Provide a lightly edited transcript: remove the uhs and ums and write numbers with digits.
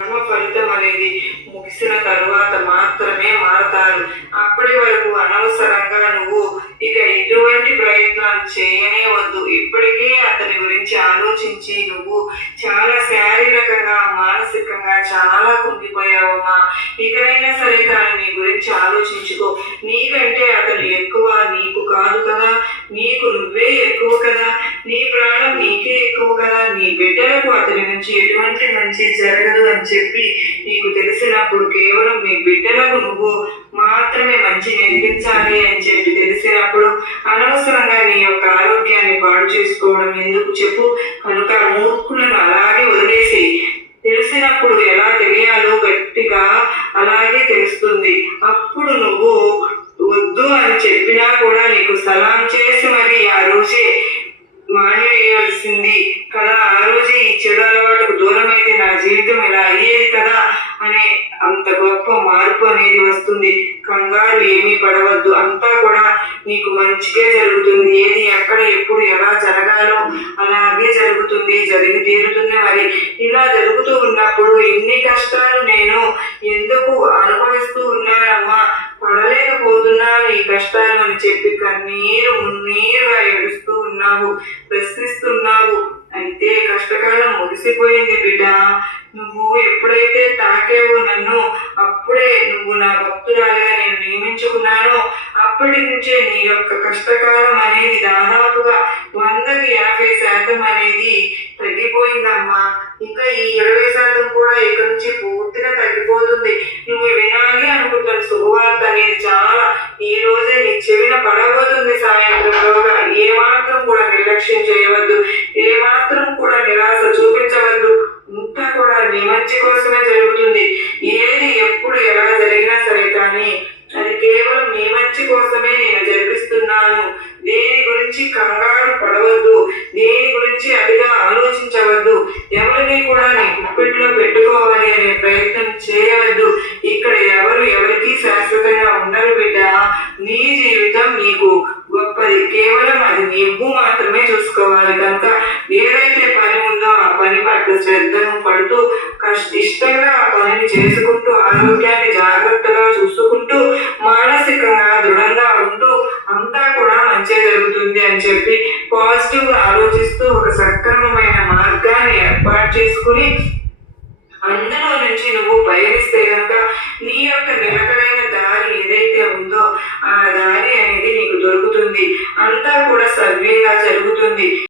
కర్మ ఫలితం అనేది ముగిసిన తరువాత మాత్రమే మారతారు. అప్పటి వరకు అనవసరంగా నువ్వు ఇక ఎటువంటి ప్రయత్నాలు చేయనే వద్దు. ఇప్పటికే అతని గురించి ఆలోచించి నువ్వు చాలా శారీరకంగా మానసికంగా చాలా కుంగిపోయావమ్మా. ఇకనైనా సరే కానీ నీ గురించి ఆలోచించుకో. నీకంటే అతను ఎక్కువ నీకు కాదు కదా, నీకు నువ్వే ఎక్కువ కదా, నీ ప్రాణం నీకే ఎక్కువ కదా. నీ బిడ్డలకు అతని నుంచి ఎటువంటి మంచి జరగదు అని చెప్పి నీకు తెలిసినప్పుడు, కేవలం నీ బిడ్డలకు నువ్వు మాత్రమే మంచి నేర్పించాలి అని చెప్పి తెలిసినప్పుడు అనవసరంగా నీ యొక్క ఆరోగ్యాన్ని పాడు చేసుకోవడం ఎందుకు చెప్పు? కనుక మూర్ఖులను అలాగే వదిలేసి, తెలిసినప్పుడు ఎలా తెలియాలో గట్టిగా అలాగే తెలుస్తుంది. అప్పుడు నువ్వు వద్దు అని చెప్పినా కూడా నీకు సలాం చేసి మరి ఆ రోజే మానివేయాల్సింది కదా. ఆ రోజే ఈ చెడు అలవాటుకు దూరం అయితే నా జీవితం ఇలా అయ్యేది కదా అనే అంత గొప్ప మార్పు అనేది వస్తుంది. కంగారు ఏమీ పడవద్దు, అంతా కూడా నీకు మంచిగా జరుగుతుంది. ఏది ఎక్కడ ఎప్పుడు ఎలా జరగాలో అలాగే జరుగుతుంది, జరిగి తీరుతుంది. మరి ఇలా జరుగుతూ ఉన్నప్పుడు ఇన్ని కష్టాలు నేను ఎందుకు అనుభవిస్తూ ఉన్నానమ్మా, పడలేకపోతున్నాను ఈ కష్టాలు అని చెప్పి కన్నీరు మున్నీరుగా ఏడుస్తూ ఉన్నావు, ప్రశ్నిస్తున్నావు. అయితే కష్టకాలం ముగిసిపోయింది బిడ్డ. నువ్వు ఎప్పుడైతే తాకేవో నన్ను, అప్పుడే నువ్వు నా భక్తురాలిగా నేను నియమించుకున్నానో అప్పటి నుంచే నీ యొక్క కష్టకాలం అనేది దాదాపుగా 100కి 80% అనేది తగ్గిపోయిందమ్మా. ఇంకా ఈ 20% కూడా ఇక నుంచి పూర్తిగా తగ్గిపోతుంది. నువ్వు వినాలి అనుకుంటున్న శుభవార్త అనేది చాలా ఈ రోజే నీ చెవిన పడబోతుంది. సాయంత్రంలోగా ఏమాత్రం కూడా నిర్లక్ష్యం చేయవద్దు, ఏమాత్రం కూడా నిరాశ చూపించవద్దు. అంతా కూడా నీ మంచి కోసమే జరుగుతుంది. ఏది ఎప్పుడు ఎలా జరిగినా సరే కానీ అది కేవలం నీ మంచి కోసమే నేను జరిపిస్తున్నాను. దేని గురించి కంగారు పడవద్దు, దేని గురించి అతిగా ఆలోచించవద్దు, ఎవరిని కూడా నీ గుప్పిట్లో పెట్టుకోవాలి అనే ప్రయత్నం చేయవద్దు. ఇక్కడ ఎవరికి శాశ్వతంగా ఉండరు బిడ్డ. నీ జీవితం నీకు గొప్పది, కేవలం అది నువ్వు మాత్రమే చూసుకోవాలి. కనుక ఏదైతే పని ఉందో ఆ పని పట్ల శ్రద్ధను పడుతూ ఇష్టంగా ఆ పనిని చేసుకుంటూ ఆరోగ్యాన్ని జాగ్రత్తగా చూసుకుంటూ మానసికంగా దృఢంగా ఉంటూ అంతా కూడా మంచి జరుగుతుంది అని చెప్పి పాజిటివ్ గా ఆలోచిస్తూ ఒక సక్రమమైన మార్గాన్ని ఏర్పాటు చేసుకుని